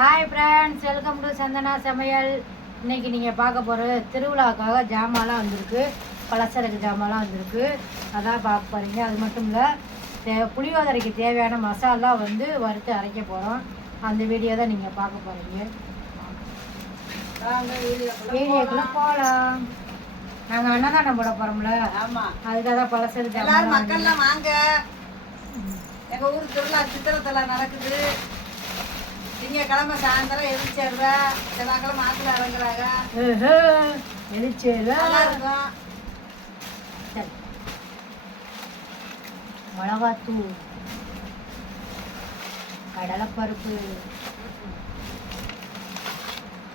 Hi friends, welcome to Chandana சமையல். இன்றைக்கி நீங்கள் பார்க்க போகிற திருவிழாவுக்காக ஜாமான்லாம் வந்திருக்கு, பலசரக்கு ஜாமான்லாம் வந்திருக்கு. அதான் பார்க்க போகிறீங்க. அது மட்டும் இல்லை, புளியோதரைக்கு தேவையான மசாலா வந்து வறுத்து அரைக்க போகிறோம். அந்த வீடியோ தான் நீங்கள் பார்க்க போகிறீங்க. வீடியோக்குள்ளே போகலாம். நாங்கள் அன்னதானம் போட போகிறோம்ல, அதுக்காக தான் பலசரக்கு ஜாமான். மக்கள்லாம் வாங்க, எங்கள் ஊர் திருவிழா சித்திரத்தில் நடக்குது. திங்கக்கிழமை சாயந்தரம் எரிச்சேர்வா, செவ்வாய்க்கிழமை ஆற்றுல இறங்குறாங்க. எரிச்சேர்வா நல்லா இருக்கும். சரி, மிளகாத்தூள், கடலைப்பருப்பு,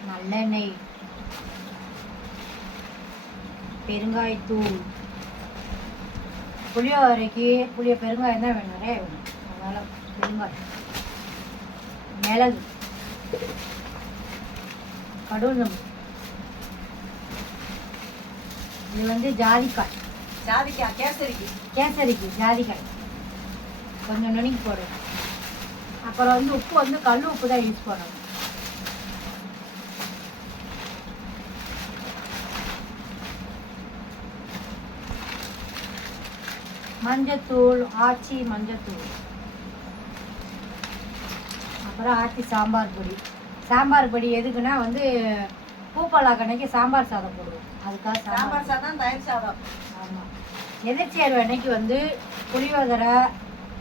நல்லெண்ணெய், பெருங்காயத்தூள். புளியோதரைக்கு பெருங்காயம் தான் வேணும், நிறைய வேணும். அதனால் பெருங்காயம், மிளகு, கடுகு, இது வந்து ஜாதிக்காய். கேசரிக்கு ஜாதிக்காய் கொஞ்சம் நுணுக்கி போடுறேன். அப்புறம் வந்து உப்பு வந்து கல் உப்பு தான் யூஸ் பண்ணணும். மஞ்சத்தூள், ஆச்சி மஞ்சத்தூள், அப்புறம் ஆச்சி சாம்பார் பொடி எதுக்குன்னா வந்து பூப்பலாக்கன்னைக்கு சாம்பார் சாதம் போடுவோம், அதுக்காக சாம்பார் சாதம், தயிர் சாதம். ஆமாம். எதிர்ச்சேர்வு அன்னைக்கு வந்து புளியோதரை,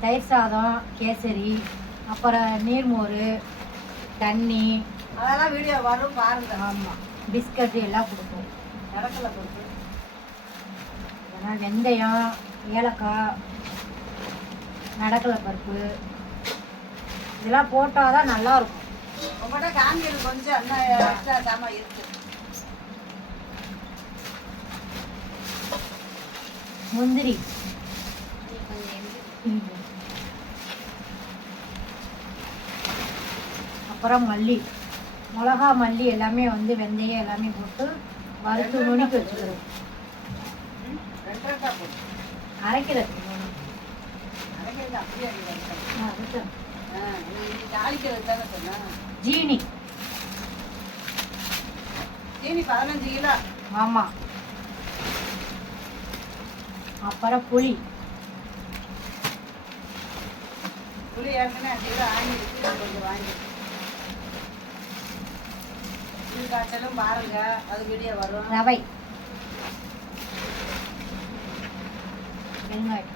தயிர் சாதம், கேசரி, அப்புறம் நீர்மோர், தண்ணி, அதெல்லாம் வீடியோ வரும் பாருங்க. ஆமாம், பிஸ்கட்டு எல்லாம் கொடுப்போம். இடத்துல கொடுத்து அதனால் வெந்தயம், ஏலக்காய், நடக்கலை பருப்பு இதெல்லாம் போட்டால் தான் நல்லாயிருக்கும். உங்கள்கிட்ட காங்கியல் கொஞ்சம் எக்ஸ்ட்ரா சாமான் இருக்கு. முந்திரி, அப்புறம் மல்லி, மிளகா, மல்லி எல்லாமே வந்து வெந்தயம் எல்லாமே போட்டு வறுத்து நுணுக்கி வச்சுக்கிறோம். அரைக்கிறது ஜீனி 15 கிலோ. ஆமாம். அப்புறம் புளி ஏற்கனவே 5 கிலோ வாங்கிருக்கு, கொஞ்சம் வாங்கி புளி காய்ச்சலும் பாருங்க, அது வீடியோ வரும். ரவை, வெங்காயம்,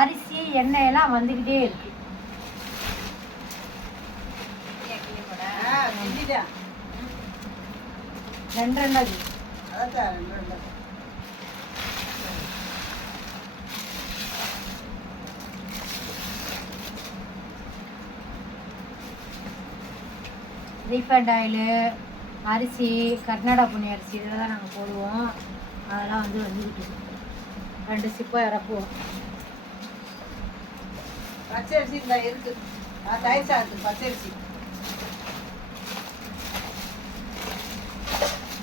அரிசி, எண்ணெய் எல்லாம் வந்துக்கிட்டே இருக்கு. ரெண்டாவது ரீஃபைண்ட் ஆயிலு, அரிசி, கர்நாடகா புண்ணி அரிசி இதெல்லாம் தான் நாங்கள் போடுவோம். அதெல்லாம் வந்து வந்துக்கிட்டு 2 சிப்பம் இறக்குவோம். பச்சரிசி இந்த இருக்கு, தயிர் சாதத்துக்கு பச்சரிசி.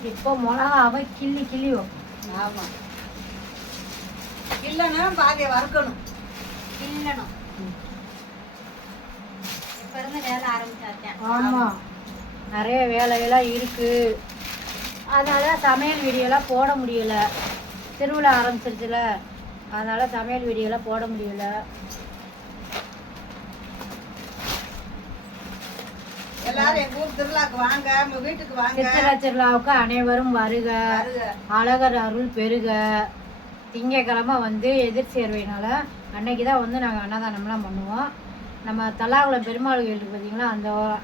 இப்போ மிளகாவை கிள்ளி வைப்போம். ஆமாம், இல்லைன்னா பாதியை வறுக்கணும். கிள்ளணும். இப்போ இருந்து வேலை ஆரம்பிச்சாச்சேன். ஆமாம், நிறைய வேலையெல்லாம் இருக்குது. அதனால் சமையல் வீடியோலாம் போட முடியலை. திருவிழா ஆரம்பிச்சிருச்சுல, அதனால் சமையல் வீடியோலாம் போட முடியலை. எல்லாரும் எங்கள் ஊர் திருவிழாக்கு வாங்க, நம்ம வீட்டுக்கு வாங்க. சித்திரை திருவிழாவுக்கு அனைவரும் வருக, அழகர் அருள் பெருக. திங்கக்கிழமை வந்து எதிர்ச்சேர்வையினால அன்னைக்கு தான் வந்து நாங்கள் அன்னதானம்லாம் பண்ணுவோம். நம்ம தல்லாகுளம் பெருமாள் கோயில் பார்த்தீங்களா,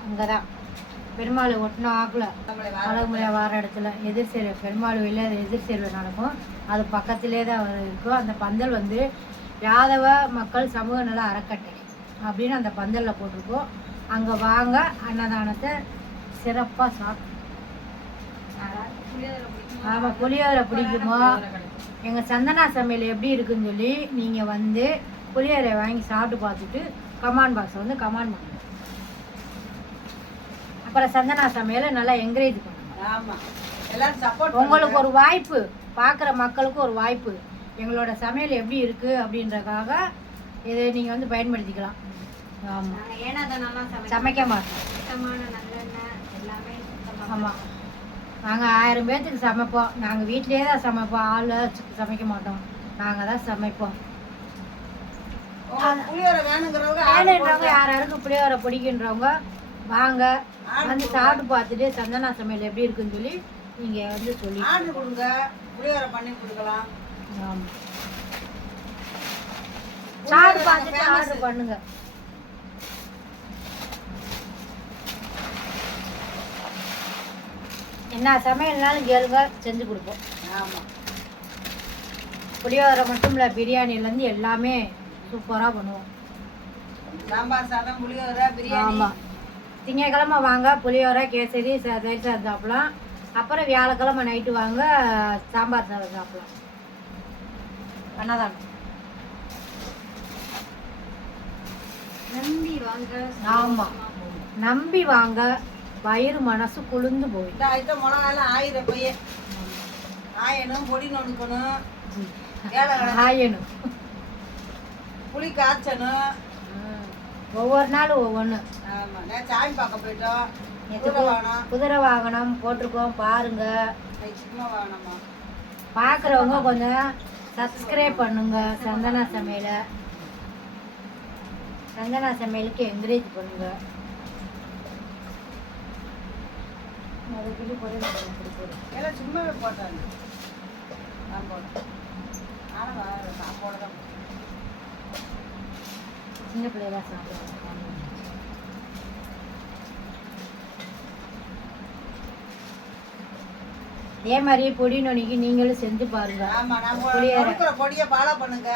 அங்கே தான் பெருமாள் ஒட்டின ஆக்குல அழகுமுறையா வார இடத்துல எதிர்சேர்வை பெருமாள் கோயிலில் அது எதிர்சேர்வை நடக்கும். அது பக்கத்திலே தான் இருக்கும். அந்த பந்தல் வந்து யாதவ மக்கள் சமூக நல அறக்கட்டளை அப்படின்னு அந்த பந்தலில் போட்டிருக்கோம். அங்கே வாங்க, அன்னதானத்தை சிறப்பாக சாப்பிட்டு. ஆமாம், புளியோதரை பிடிக்குமோ, எங்கள் சந்தனா சமையல் எப்படி இருக்குன்னு சொல்லி நீங்கள் வந்து புளியோதரை வாங்கி சாப்பிட்டு பார்த்துட்டு கமெண்ட் பாக்ஸில் வந்து கமெண்ட் பண்ணுங்க. அப்புறம் சந்தனா சமையலை நல்லா என்கரேஜ் பண்ணுங்க. ஆமாம், எல்லாரும் சப்போர்ட். உங்களுக்கு ஒரு வாய்ப்பு, பார்க்குற மக்களுக்கு ஒரு வாய்ப்பு, எங்களோட சமையல் எப்படி இருக்குது அப்படின்றக்காக இதை நீங்கள் வந்து பயன்படுத்திக்கலாம். ஆமாம், நாங்கள் ஏன்னா அதை நல்லா சமைக்க மாட்டோம். சுத்தமான நல்லெண்ணெய் எல்லாமே சுத்தமாக. ஆமாம், நாங்கள் 1000 பேர்த்துக்கு சமைப்போம். நாங்கள் வீட்டிலேயே தான் சமைப்போம். ஆள் வச்சு சமைக்க மாட்டோம். நாங்கள் தான் சமைப்போம். புளியோரை வேணுங்கிறவங்க வேணுன்றவங்க யாராருக்கும் புளியோரை பிடிக்கின்றவங்க வாங்க, வந்து சாப்பிட்டு பார்த்துட்டு சந்தனா சமையல் எப்படி இருக்குன்னு சொல்லி நீங்கள் வந்து சொல்லி ஆர்டர் கொடுங்க, புளியோரை பண்ணி கொடுக்கலாம். ஆமாம், சாப்பிட்டு பார்த்துட்டு ஆர்டர் பண்ணுங்க. என்ன சமையல்னாலும் கேளுங்க, செஞ்சு கொடுப்போம். ஆமாம், புளியோரை மட்டும் இல்லை, பிரியாணிலேருந்து எல்லாமே சூப்பராக பண்ணுவோம். சாம்பார் சாதம், புளியோரை, பிரியாணி. ஆமாம், திங்கக்கிழமை வாங்க, புளியோரை, கேசரி, தயிர் சாதம் சாப்பிடலாம். அப்புறம் வியாழக்கிழமை நைட்டு வாங்க, சாம்பார் சாதம் சாப்பிடலாம். அன்னதானம். நம்பி வாங்க. ஆமாம், நம்பி வாங்க, வயிறு மனசு குளிர்ந்து போய். இந்த ஐட்டம் மிளகாலாம் 1000 பைய ஆயணும், பொடி நொடுக்கணும், ஆயணும், புளி காய்ச்சணும். ஒவ்வொரு நாளும் ஒவ்வொன்று. ஆமாம், நான் சாமி பார்க்க போயிட்டோம். குதிரை வாகனம் போட்டிருக்கோம் பாருங்க. சும்மா வாங்கணுமா? பார்க்குறவங்க கொஞ்சம் சப்ஸ்கிரைப் பண்ணுங்க. சந்தனா சமையலை, சந்தனா சமையலுக்கு என்கரேஜ் பண்ணுங்க. எல்லாம் சும்மாவே போட்டாங்க. நான் போட்டேன். ஆனால் சாப்பாடு தான் சின்ன பிள்ளைலாம் சாப்பிடுவாங்க. அதே மாதிரி பொடி நுணுக்கி நீங்களும் செஞ்சு பாருங்க. ஆமா, நம்ம நுணுக்குற பொடியை ஃபாலோ பண்ணுங்க.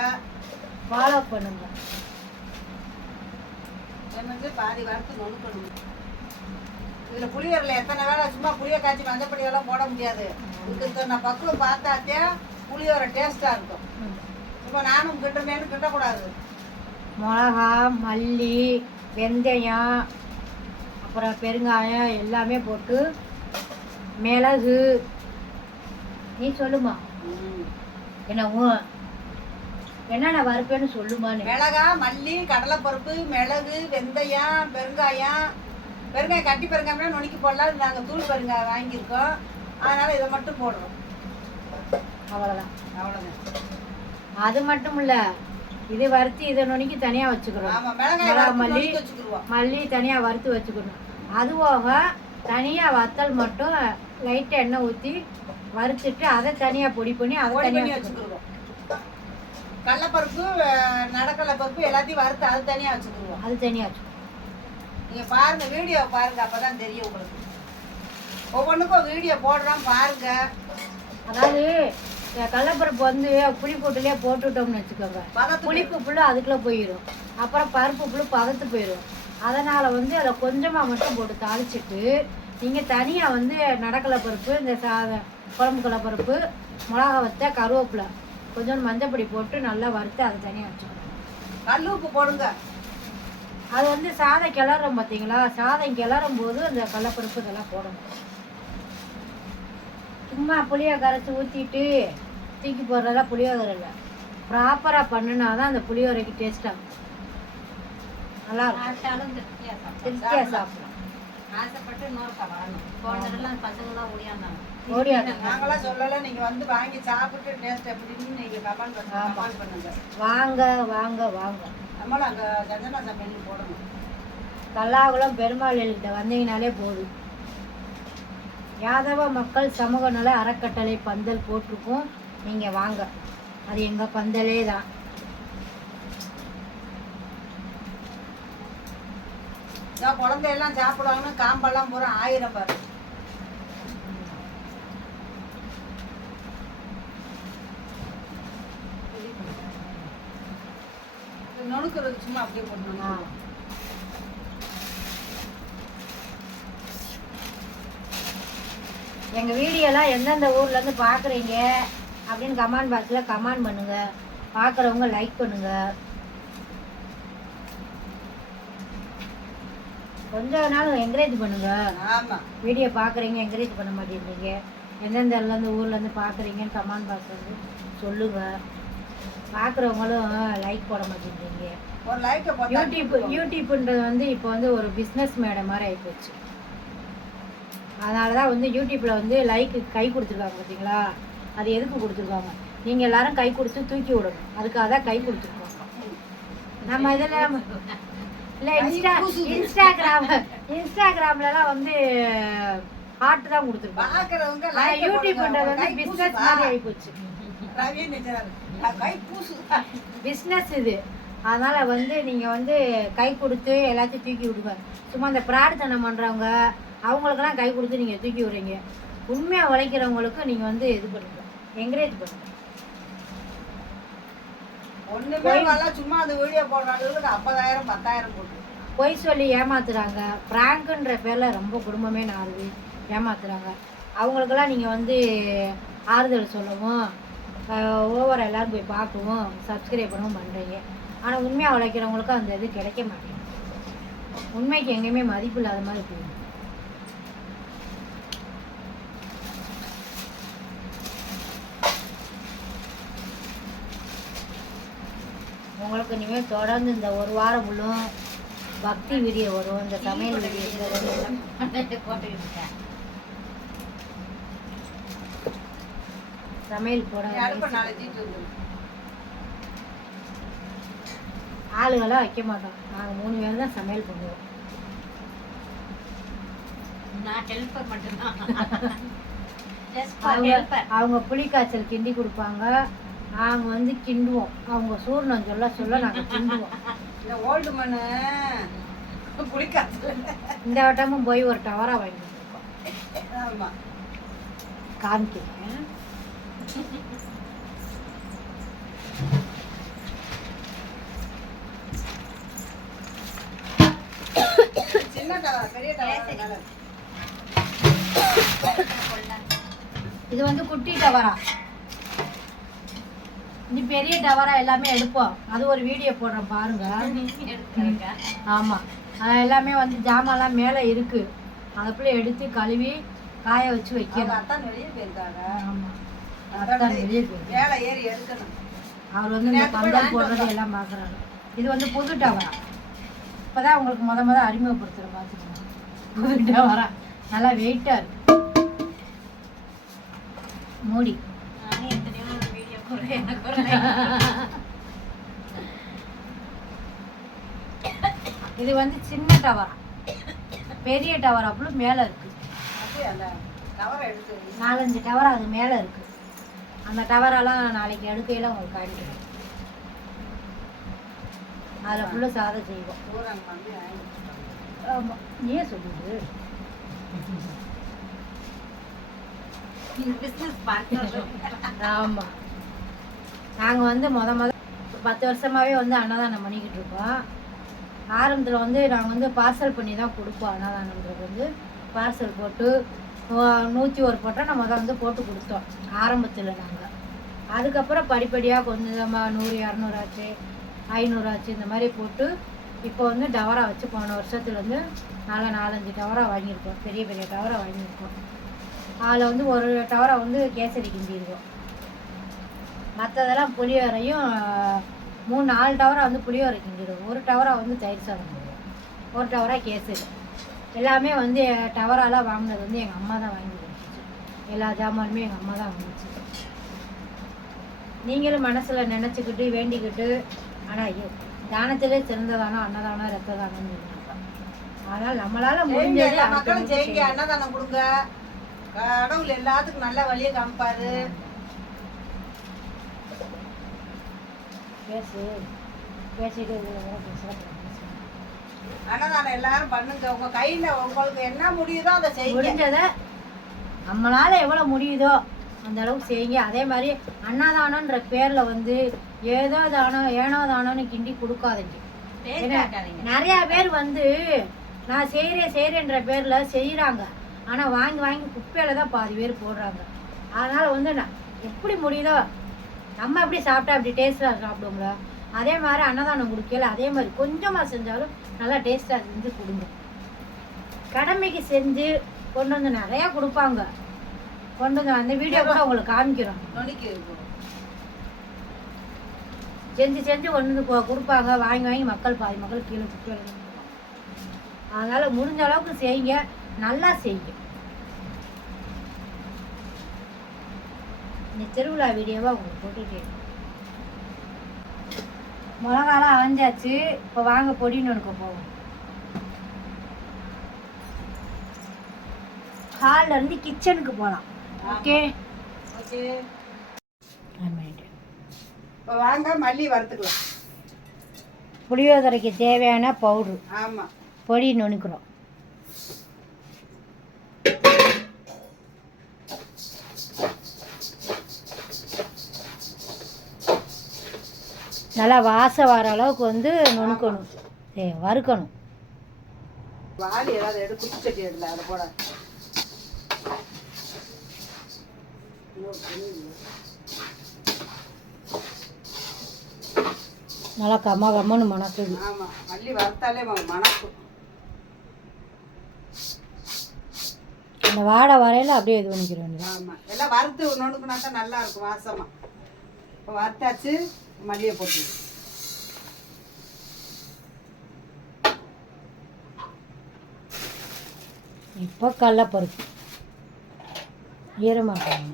ஃபாலோ பண்ணுங்க. வந்து பாதி வறுத்து நுணுக்கணும். இதுல புளியோரில் எத்தனை வேலை சும்மா புளியை காய்ச்சி மஞ்சப்பொடியெல்லாம் போட முடியாது. இதுக்கு நான் பக்குவம் பார்த்தாத்தே புளியோரை டேஸ்டா இருக்கும். சும்மா நானும் கிட்டமேனு கிட்டக்கூடாது. மிளகா, மல்லி, வெந்தயம், அப்புறம் பெருங்காயம் எல்லாமே போட்டு, மிளகு. நீ சொல்லுமா என்னென்ன வறுப்பேன்னு சொல்லுமான்னு. மிளகா, மல்லி, கடலைப்பருப்பு, மிளகு, வெந்தயம், பெருங்காயம். பெருங்காயம் கட்டி பெருங்காயம் நுணுக்கி போடலாம். நாங்கள் தூள் பெருங்காயம் வாங்கியிருக்கோம், அதனால இதை மட்டும் போடுறோம். அவ்வளோதான். அவ்வளோதான். அது மட்டும் இல்லை, இது வறுத்து இதை நுணுக்கி தனியாக வச்சுக்கிறோம். மிளகா, மல்லி தனியாக வறுத்து வச்சுக்கணும். அது போக தனியாக வத்தல் மட்டும் லைட்டாக எண்ணெய் ஊற்றி வறுத்துட்டு அதை தனியாக பொடி பண்ணி அதை தனியாக வச்சுக்கிடுவோம். கடலைப்பருப்பு, நடக்கடலை பருப்பு எல்லாத்தையும் வறுத்து அது தனியாக வச்சுக்கிடுவோம். அது தனியாக வச்சுக்கணும். நீங்கள் பாருங்கள், வீடியோ பாருங்கள், அப்போ தான் தெரியும் உங்களுக்கு. ஒவ்வொன்றுக்கும் வீடியோ போடுறோம் பாருங்க. அதாவது கடலைப்பருப்பு வந்து புளி போட்டுலேயே போட்டுட்டோம்னு வச்சுக்கோங்க, புளிப்பு ஃபுல்லாக அதுக்குள்ளே போயிடும். அப்புறம் பருப்பு ஃபுல்லு பதத்து போயிடும். அதனால் வந்து அதை கொஞ்சமாக மட்டும் போட்டு தாளிச்சிட்டு நீங்கள் தனியாக வந்து நடக்கலை பருப்பு, இந்த குழம்பு கடலைப்பருப்பு, மிளகா வத்த, கருவேப்பிலை, கொஞ்சம் மஞ்சப்பொடி போட்டு நல்லா வறுத்து அதை தனியாக வச்சுக்கணும். கல் உப்பு போடுங்க. அது வந்து சாதம் கிளறும் பார்த்தீங்களா, சாதம் கிளறும் போது அந்த கடலைப்பருப்பு இதெல்லாம் போடணும். சும்மா புளியை கரைச்சி ஊற்றிட்டு தூக்கி போடுறதெல்லாம் புளியோதரை இல்லை. ப்ராப்பராக பண்ணினா தான் அந்த புளியோரைக்கு டேஸ்ட்டாகும். நல்லா இருக்கும், திருப்தியாக சாப்பிடலாம். ஆசைப்பட்டு இன்னொருக்கா வரணும். போனதெல்லாம் பசங்களாம் ஓடியாந்தாங்க. நாங்களாம் சொல்லலை, நீங்கள் வந்து வாங்கி சாப்பிட்டு டேஸ்ட் எப்படின்னு நீங்கள் கமெண்ட் பண்ணுங்க. வாங்க வாங்க வாங்க. நம்மளும் அங்கே சந்தனா சமையல் போடணும். கல்லாகுளம் பெருமாள் கிட்ட வந்தீங்கனாலே போதும். யாதவ மக்கள் சமூக நல அறக்கட்டளை பந்தல் போட்டிருக்கோம், நீங்கள் வாங்க. அது எங்கள் பந்தலே தான். குழந்தையெல்லாம் சாப்பிடுவாங்கன்னு காம்பெல்லாம் பூரா 1000 பாரு. நுணுக்குறதுக்கு சும்மா அப்படியே போடணும். எங்கள் வீடியோலாம் எந்தெந்த ஊர்லேருந்து பார்க்குறீங்க அப்படின்னு கமெண்ட் பாக்ஸில் கமெண்ட் பண்ணுங்கள். பார்க்குறவங்க லைக் பண்ணுங்கள். கொஞ்சம் நாள் என்கரேஜ் பண்ணுங்கள். ஆமாம், வீடியோ பார்க்குறீங்க என்கரேஜ் பண்ண மாட்டேங்கிறீங்க. எந்தெந்த இடத்துலேருந்து ஊர்லேருந்து பார்க்குறீங்கன்னு கமெண்ட் பாக்ஸ் வந்து சொல்லுங்கள். பார்க்குறவங்களும் லைக் போட மாட்டேங்கிறீங்க. ஒரு லைக்கை போட்டா யூடியூப்ன்றது வந்து இப்போ வந்து ஒரு பிஸ்னஸ் மேடம் மாதிரி ஆகிப்போச்சு. அதனால தான் வந்து யூடியூப்பில் வந்து லைக்கு கை கொடுத்துருக்காங்க பார்த்தீங்களா? அது எதுக்கு கொடுத்துருக்காங்க? நீங்கள் எல்லாரும் கை கொடுத்து தூக்கி விடணும், அதுக்காக தான் கை கொடுத்துருக்கோம். நம்ம இதில் இல்லை இன்ஸ்டாகிராம்லலாம் வந்து ஹார்ட் தான் கொடுத்துருக்கோம். பார்க்குறவங்க யூடியூப்ன்றது வந்து பிஸ்னஸ் மாதிரி ஆகிப்போச்சு. கை பூசு பிஸ்னஸ் இது. அதனால் வந்து நீங்கள் வந்து கை கொடுத்து எல்லாத்தையும் தூக்கி விடுங்க. சும்மா அந்த பிரார்த்தனை பண்ணுறவங்க அவங்களுக்கெல்லாம் கை கொடுத்து நீங்கள் தூக்கி விடுறீங்க. உண்மையாக உழைக்கிறவங்களுக்கு நீங்கள் வந்து இது பண்ணுங்க, என்கரேஜ் பண்ணுங்க. ஒண்ணுமே வரல, சும்மா அந்த வீடியோ போடுறாங்களுக்கு 50,000 10,000 போட்டு பொய் சொல்லி ஏமாத்துறாங்க. பிராங்க்ன்ற பேரில் ரொம்ப குடும்பமே நாலு ஏமாத்துறாங்க. அவங்களுக்கெல்லாம் நீங்கள் வந்து ஆறுதல் சொல்லவும் ஓவர் எல்லோரும் போய் பார்க்கவும் சப்ஸ்கிரைப் பண்ணவும் பண்ணுறீங்க. ஆனால் உண்மையாக உழைக்கிறவங்களுக்கு அந்த இது கிடைக்க மாட்டேங்குது. உண்மைக்கு எங்கேயுமே மதிப்பு இல்லாத மாதிரி போயிடும். உங்களுக்கு இனிமேல் தொடர்ந்து இந்த ஒரு வாரம் முழும் பக்தி வீடியோ வரும், இந்த சமையல் வீடியோ போட்டுக்கிட்டேன். சமையல் போட ஆளுகளாம் வைக்க மாட்டோம். நாங்கள் 3 பேர் தான் சமையல் பண்ணுவோம். அவங்க புளிக்காய்ச்சல் கிண்டி கொடுப்பாங்க, நாங்கள் வந்து கிண்டுவோம். அவங்க சூர்ணம் சொல்ல சொல்ல நாங்கள் கிண்டுவோம். ஓல்டு மண்ணு புளிக்காய்ச்சல் இந்த வட்டமும் போய் ஒரு டவரா வாங்கி கொடுப்போம். காமிக்கிறேன். இது வந்து குட்டி டவரா, இந்த பெரிய டவரா எல்லாமே எடுப்போம். அது ஒரு வீடியோ போடுறோம் பாருங்க. ஆமாம், எல்லாமே வந்து ஜாமான்லாம் மேலே இருக்கு. அதை போய் எடுத்து கழுவி காய வச்சு வைக்கணும். ஆமாம், அதான் வெளியே போயிருக்கு. அவர் வந்து இந்த பந்தல் போடுறது எல்லாம் பார்க்குறாரு. இது வந்து புது டவரா. இப்போதான் உங்களுக்கு முத அறிமுகப்படுத்துகிற பார்த்துக்கணும். புது டவரா நல்லா வெயிட்டாக இருக்கு. மூடி இது வந்து சின்ன டவரா, பெரிய டவரா அவ்வளோ மேலே இருக்கு. 4-5 டவரா அது மேலே இருக்கு. அந்த டவரெல்லாம் நாளைக்கு எடுக்கையில் உங்களுக்கு காட்டிக்கிறேன். அதில் ஃபுல்லாக சாதம் செய்வோம். ஆமாம், நீயே சொல்லுது. ஆமாம், நாங்கள் வந்து முத 10 வருஷமாகவே வந்து அன்னதானம் பண்ணிக்கிட்டு இருக்கோம். ஆரம்பத்தில் வந்து நாங்கள் வந்து பார்சல் பண்ணி தான் கொடுப்போம். அன்னதானன்றது வந்து பார்சல் போட்டு 101 போட்டால் நம்ம அதை வந்து போட்டு கொடுத்தோம் ஆரம்பத்தில் நாங்கள். அதுக்கப்புறம் படிப்படியாக கொஞ்சமாக 100 200 ஆச்சு, 500 ஆச்சு, இந்த மாதிரி போட்டு இப்போ வந்து டவரா வச்சு போன வருஷத்துல வந்து 4-5 டவரா வாங்கியிருக்கோம். பெரிய பெரிய டவரா வாங்கியிருக்கோம். அதில் வந்து ஒரு டவரா வந்து கேசரி கிண்டியிருக்கோம். மற்றதெல்லாம் புளியோரையும் 3-4 டவரா வந்து புளியோரை கிண்டிடுவோம். ஒரு டவரா வந்து தயிர் சாதம் போடுவோம், ஒரு டவரா கேசரி. எல்லாமே வந்து டவராலாம் வாங்கினது வந்து எங்கள் அம்மா தான் வாங்கி கொடுத்துச்சு. எல்லா ஜாமானுமே எங்கள் அம்மா தான் வாங்கிச்சு. நீங்களும் மனசில் நினச்சிக்கிட்டு வேண்டிக்கிட்டு, ஆனால் ஐயோ தானத்திலே சிறந்த தானம் அன்னதானம் ரத்த தானம்னு சொல்லிட்டாங்க. அதனால் நம்மளால் முடிஞ்சது மக்களும் செய்யுங்க, அன்னதானம் கொடுங்க. கடவுள் எல்லாத்துக்கும் நல்ல வழியை காமிப்பாரு. பேசிட்டு அன்னதானம் எல்லாரும் பண்ணுங்க. உங்க கையில உங்களுக்கு என்ன முடியுதோ அதை செய்யுங்க. முடிஞ்சதை நம்மளால எவ்வளவு முடியுதோ அந்த அளவுக்கு செய்யுங்க. அதே மாதிரி அன்னதானன்ற பேர்ல வந்து ஏதோ தானம் ஏனோ தானம்னு கிண்டி கொடுக்காதீங்க. நிறைய பேர் வந்து நான் செய்யறேன்ற பேர்ல செய்யறாங்க, ஆனா வாங்கி வாங்கி குப்பையில தான் பாதி பேர் போடுறாங்க. அதனால வந்து எப்படி முடியுதோ நம்ம எப்படி சாப்பிட்டா அப்படி டேஸ்டா சாப்பிடுவோம்ல, அதே மாதிரி அன்னதானம் கொடுக்கல அதே மாதிரி கொஞ்சமா செஞ்சாலும் நல்லா டேஸ்டா செஞ்சு கொடுங்க. கடமைக்கு செஞ்சு கொண்டு வந்து நிறைய கொடுப்பாங்க. கொண்டு வந்து அந்த வீடியோ கூட உங்களுக்கு காமிக்கிறோம். செஞ்சு செஞ்சு ஒன்று கொடுப்பாங்க, வாங்கி வாங்கி மக்கள் பாதி மக்கள் கீழே கீழே. அதனால் முடிஞ்ச அளவுக்கு செய்யுங்க, நல்லா செய்யுங்க. இந்த திருவிழா வீடியோவாக உங்களுக்கு போட்டுட்டேன். மிளகாலாம் அரைஞ்சாச்சு. இப்போ வாங்க பொடின்னு ஒன்று போவோம். ஹாலில் இருந்து கிச்சனுக்கு போகலாம். Okay okay. இப்போ வாங்க மல்லி வறுத்துக்கலாம். புளியோதரைக்கு தேவையான பவுட்ரு. ஆமாம், பொடி நுணுக்கிறோம். நல்லா வாசம் வர அளவுக்கு வந்து நுணுக்கணும், வறுக்கணும். வாளி ஏதாவது எடுத்து குச்சிச்சட்டி எடுல அதை போட. நல்லா கம்ம கம்மன்னு மணக்குது. ஆமாம், மல்லி வறுத்தாலே மணக்கும். அந்த வாடை வரையில் அப்படியே இது பண்ணிக்கிறோம். ஆமாம், எல்லாம் வறுத்து நுணுக்குனா தான் நல்லா இருக்கும் வாசமாக. இப்போ வறுத்தாச்சு, மல்லியை போட்டு இப்போ கடலப்பருப்பு ஈரமாட்டாங்க.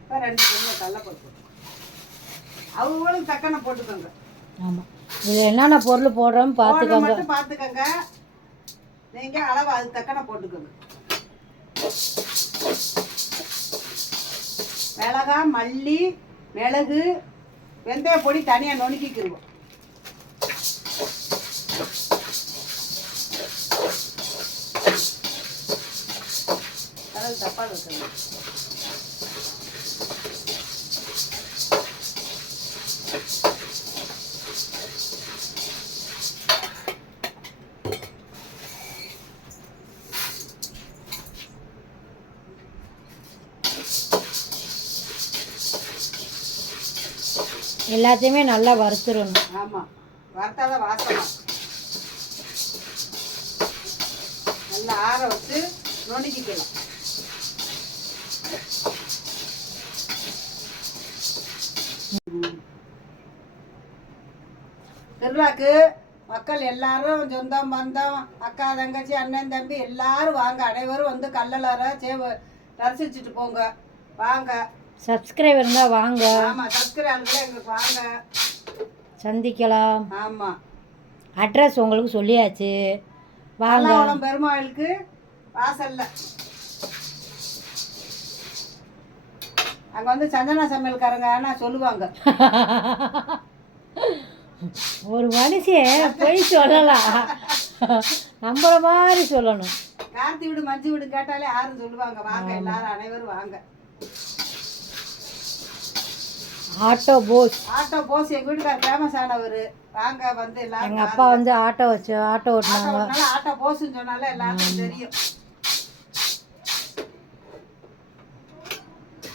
இப்போ 2 ஸ்பூன் கடலப்பருப்பு. அவங்களும் தக்கனை போட்டுக்கோங்க. ஆமாம், இதில் என்னென்ன பொருள் போடுறோன்னு பார்த்துக்கோங்க. மட்டும் பார்த்துக்கோங்க, நீங்கள் அளவு அது தக்கனை போட்டுக்கோங்க. மிளகா, மல்லி, மிளகு, வெந்தய பொடி தனியாக நுணுக்கிக்கிடுவோம். கடல் தப்பாக இருக்குங்க. எல்லாத்தையுமே நல்லா வறுத்துடணும். ஆமாம், வறுத்தாதான் வாசமாக. நல்லா ஆற வச்சு நுணுக்கிக்கலாம். திருவிழாக்கு மக்கள் எல்லாரும் சொந்தம் பந்தம் அக்கா தங்கச்சி அண்ணன் தம்பி எல்லாரும் வாங்க. அனைவரும் வந்து கல்லலரை ரசிச்சுட்டு போங்க. வாங்க, சப்ஸ்கிரைபர் இருந்தால் வாங்க. ஆமாம், சப்ஸ்கிரைபர் எங்களுக்கு வாங்க, சந்திக்கலாம். ஆமாம், அட்ரஸ் உங்களுக்கு சொல்லியாச்சு. வாங்க. பெருமாளுக்கு வாசல்ல அங்கே வந்து சந்தனா சமையல்காரங்க ஆனால் சொல்லுவாங்க. ஒரு மனுஷன் போய் சொல்லலாம், நம்மள மாதிரி சொல்லணும். கார்த்தி வீடு மஞ்சு வீடு கேட்டாலே யாரும் சொல்லுவாங்க. வாங்க, எல்லாரும் அனைவரும் வாங்க. ஆட்டோ போஸ். ஆட்டோ போஸ் எங்கள் வீட்டுக்கார ஃபேமஸ் ஆனவர். வாங்க, வந்து எல்லாரும். எங்கள் அப்பா வந்து ஆட்டோ ஓட்டினாங்க. ஆட்டோ போஸ்ன்னு சொன்னாலே எல்லாருக்கும் தெரியும்.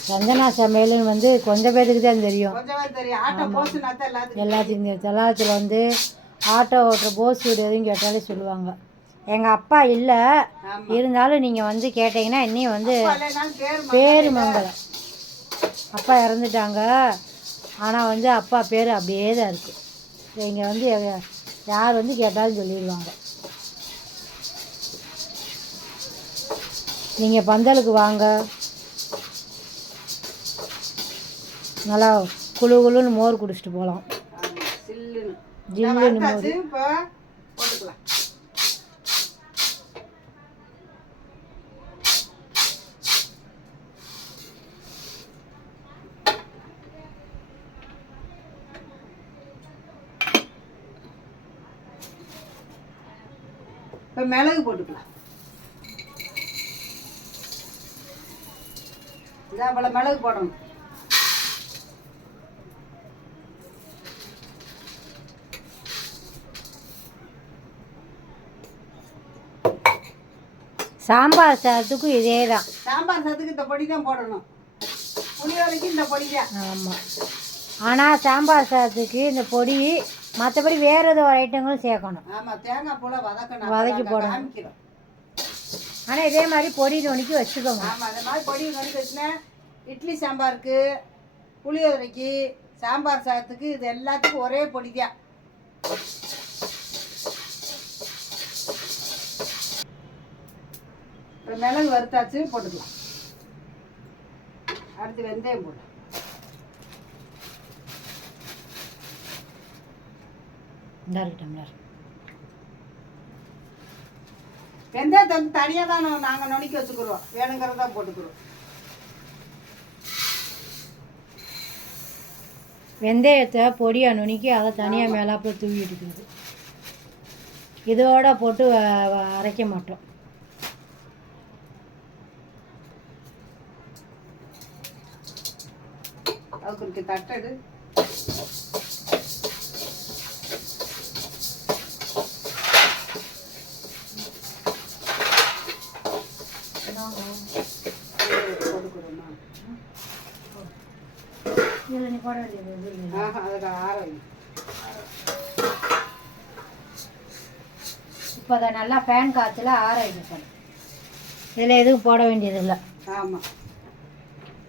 சந்தனா சமையல்னு வந்து கொஞ்சம் பேருக்கு தான் தெரியும். கொஞ்சம் தெரியும். ஆட்டோ போஸ்னா தான் எல்லாத்துக்கும் தெரியும். தலாத்தில் வந்து ஆட்டோ ஓட்டுற போஸ் வீடு எதுவும் கேட்டாலே சொல்லுவாங்க. எங்கள் அப்பா இல்லை, இருந்தாலும் நீங்கள் வந்து கேட்டிங்கன்னா இன்னும் வந்து பேர் மங்கலம். அப்பா இறந்துட்டாங்க, ஆனால் வந்து அப்பா பேர் அப்படியே தான் இருக்குது. இங்கே வந்து யார் வந்து கேட்டாலும் சொல்லிடுவாங்க. நீங்கள் பந்தலுக்கு வாங்க, நல்லா குழு குழுன்னு மோர் குடிச்சிட்டு போகலாம். ஜில்லுன்னு மோர். இப்போ மிளகு போட்டுக்கலாம். இதான் போல மிளகு போடணும். சாம்பார் சாதத்துக்கும் இதே தான். சாம்பார் சாதத்துக்கு இந்த பொடி தான் போடணும், புளியோரைக்கு இந்த பொடி தான். ஆமாம், ஆனால் சாம்பார் சாதத்துக்கு இந்த பொடி, மற்றபடி வேறு ஏதோ ஒரு ஐட்டங்களும் சேர்க்கணும். ஆமாம், தேங்காய் போல் வதக்கி போடணும். ஆனால் இதே மாதிரி பொடி நுணுக்கி வச்சுக்கோங்க. ஆமாம், அதே மாதிரி பொடி நுணுக்கி வச்சுன்னா இட்லி சாம்பாருக்கு, புளியோதரைக்கு, சாம்பார் சாதத்துக்கு இது எல்லாத்துக்கும் ஒரே பொடி தான். இப்போ மிளகு வறுத்தாச்சு போட்டுக்கலாம். அடுத்து வெந்தயம் போடு. டம்ளர் வெந்தயத்தை வந்து தனியாக தான் நாங்கள் நுணுக்கி வச்சுக்கிறோம், வேணுங்கிறத போட்டுக்கிறோம். வெந்தயத்தை பொடியாக நுணுக்கி அதை தனியாக மேலாப்பில் தூவி எடுக்கிறது. இதோட போட்டு அரைக்க மாட்டோம். அதுக்கு தட்டடு. இப்போ அதை நல்லா ஃபேன் காற்றுல ஆற வைக்கணும். இதில் எதுவும் போட வேண்டியதில்லை. ஆமாம்,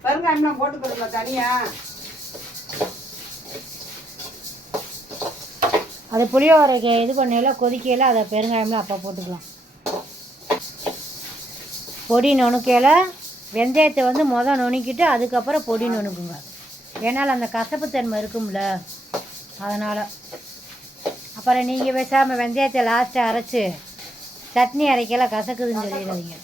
பெருங்காயம்லாம் போட்டுக்கிறோம்ல தனியாக. அது புளியோரைக்கு இது பண்ணல கொதிக்கையில் அதை பெருங்காயம்லாம் அப்போ போட்டுக்கலாம். பொடி நுணுக்கையில் வெந்தயத்தை வந்து நுணுக்கிட்டு அதுக்கப்புறம் பொடி நுணுக்குங்க. ஏன்னால் அந்த கசப்புத்தன்மை இருக்கும்ல, அதனால். அப்புறம் நீங்கள் பேசாமல் வெந்தயத்தை லாஸ்ட்டாக அரைச்சி சட்னி அரைக்கல கசக்குதுன்னு சொல்லிடாதீங்க.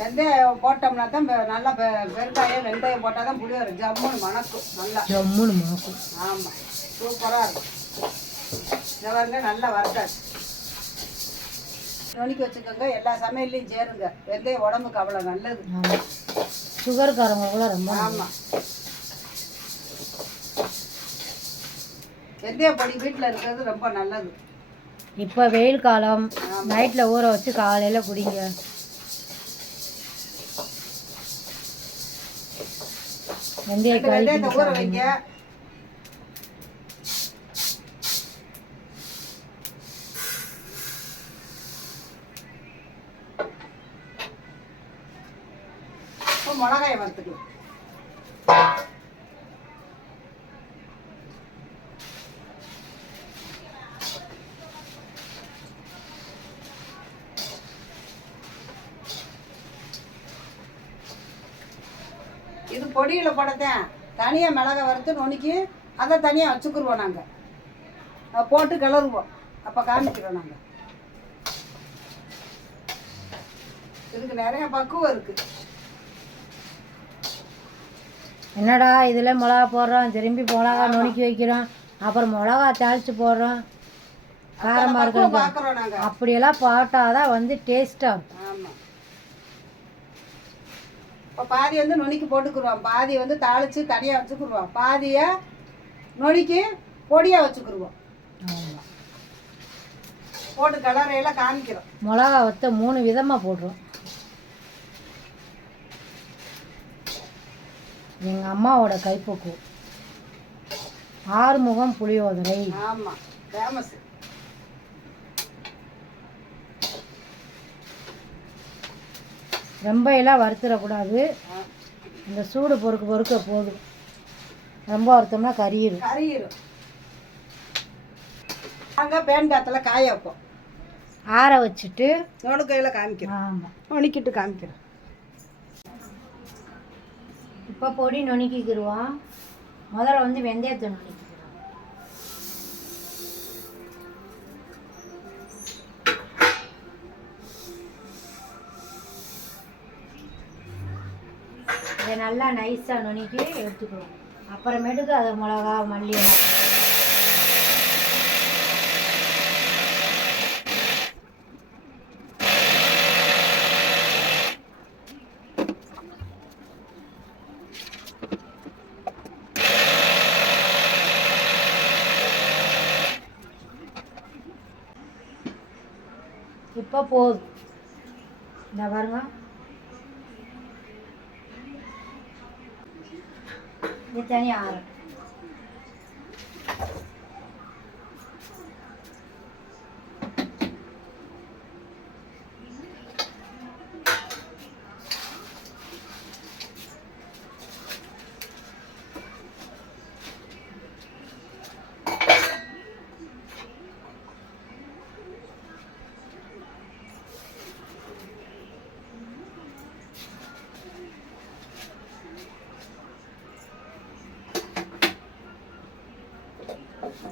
வெந்தயம் போட்டோம்னா தான் நல்லா பெருங்காயம் வெந்தயம் போட்டால் தான் புளியோரை ஜம்முன்னு மணக்கும். நல்லா ஜம்முன்னு மணக்கும். ஆமாம், சூப்பராக இருக்கும். இந்த பாருங்க நல்லா வறுத்தாச்சு. நுணுக்கி வச்சுக்கோங்க, எல்லா சமையல்லையும் சேருங்க. வெந்தயம் உடம்புக்கு அவ்வளோ நல்லது. ஆமாம், சுகர்காரங்க கூட ரொம்ப. ஆமாம், வெந்தய பொடி வீட்டில் இருக்கிறது ரொம்ப நல்லது. இப்போ வெயில் காலம், நைட்டில் ஊற வச்சு காலையில் குடிங்க. வெந்தயத்தை ஊற வைங்க. மிளகாயை வறுத்துக்கலாம். இது பொடியில் போடத்தேன் தனியாக மிளகா வறுத்து நுணுக்கி அதை தனியாக வச்சுக்கிடுவோம். நாங்கள் போட்டு கிளறுவோம், அப்போ காமிக்கிறோம். நாங்கள் இதுக்கு நிறைய பக்குவம் இருக்குது. என்னடா இதில் மிளகா போடுறோம், திரும்பி மிளகா நுணுக்கி வைக்கிறோம், அப்புறம் மிளகா தாளித்து போடுறோம், காரமாக இருக்கிறது பார்க்குறோம். நாங்கள் அப்படியெல்லாம் போட்டால் வந்து டேஸ்ட்டாக இருக்கும். ஆமாம், இப்போ பாதி வந்து நுணுக்கி போட்டுக்குருவோம், பாதி வந்து தாளித்து தனியாக வச்சுக்கிடுவோம், பாதியை நுணுக்கி பொடியாக வச்சுக்கிடுவோம். ஆமாம், போட்டு கலரையெல்லாம் காமிக்கிறோம். மிளகா வத்த 3 விதமாக போடுறோம். எங்கள் அம்மாவோட கைப்பக்குவம். ஆறுமுகம் புளியோதரை. ஆமாம், ஃபேமஸ். ரொம்ப எல்லாம் வறுத்துடக்கூடாது, இந்த சூடு பொறுக்க போதும். ரொம்ப வறுத்தோம்னா கறியிடும். நாங்கள் பேன் காத்தில் காய வைப்போம், ஆற வச்சுட்டு நுணுக்கையில் காமிக்கிறோம். ஆமாம், நுணுக்கிட்டு காமிக்கிறோம். இப்போ பொடி நுணுக்கிக்கிடுவோம். முதல்ல வந்து வெந்தயத்தை நுணுக்கிக்கிறோம். இதை நல்லா நைஸாக நுணுக்கி எடுத்துக்குவோம். அப்புறமேட்டுக்கு அதை மிளகா மல்லி இப்போ போதும். இந்த பாருங்க, இது தனியாக ஆறும்.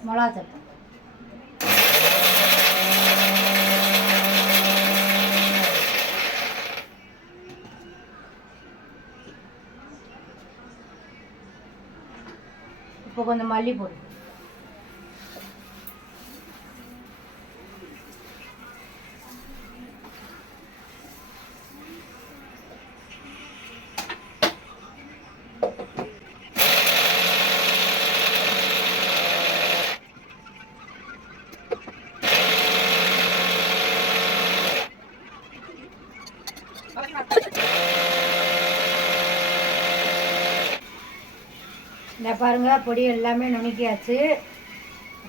மிளகாத்தூள். இப்போ கொஞ்சம் மல்லிப்பொடி. இந்த பாருங்க, பொடி எல்லாமே நுணுக்கியாச்சு.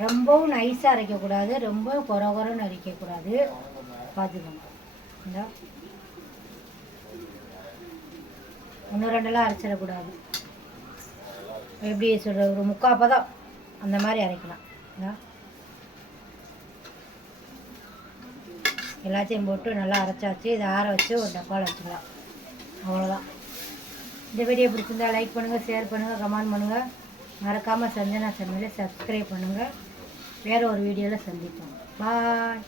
ரொம்பவும் நைஸாக அரைக்கக்கூடாது, ரொம்ப குறன்னு அரைக்கக்கூடாது. பார்த்துக்கோங்க. இந்த 1-2 அரைச்சிடக்கூடாது. எப்படி சொல்கிற, ஒரு 3/4 பதம் அந்த மாதிரி அரைக்கலாம். எல்லாத்தையும் போட்டு நல்லா அரைச்சாச்சு. இதை ஆற வச்சு ஒரு டப்பாவில் வச்சுக்கலாம். அவ்வளோதான். இந்த வீடியோ பிடிச்சிருந்தா லைக் பண்ணுங்கள், ஷேர் பண்ணுங்கள், கமெண்ட் பண்ணுங்கள். மறக்காமல் சஞ்சனா சமையலை சப்ஸ்கிரைப் பண்ணுங்கள். வேறு ஒரு வீடியோவில் சந்திப்போம். பாய்.